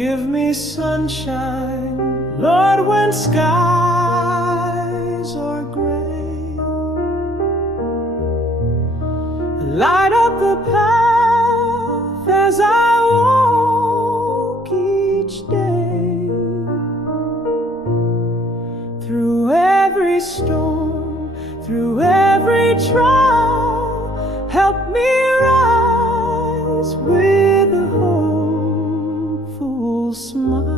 Give me sunshine, Lord, when skies are gray. Light up the path as I walk each day. Through every storm, through every trial, help me rise with a hopeful smile.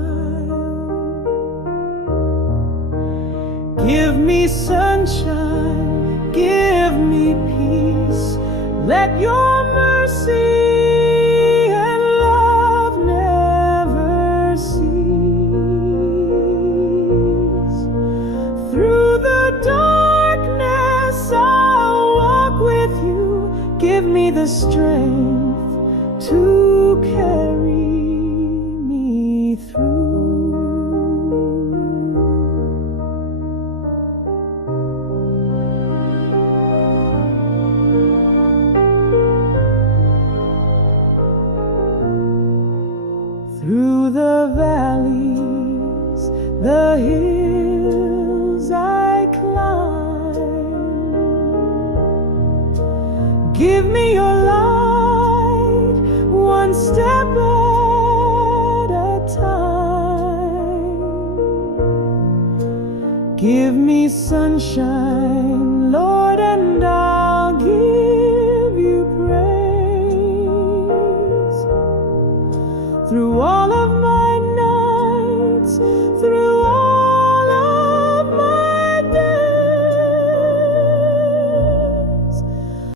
Give me sunshine, give me peace. Let your mercy and love never cease. Through the darkness I'll walk with you. Give me the strength to carry me through. Through the valleys, the hills I climb. Give me your light, one step at a time. Give me sunshine, Lord, and I'll give you praise. Through all of my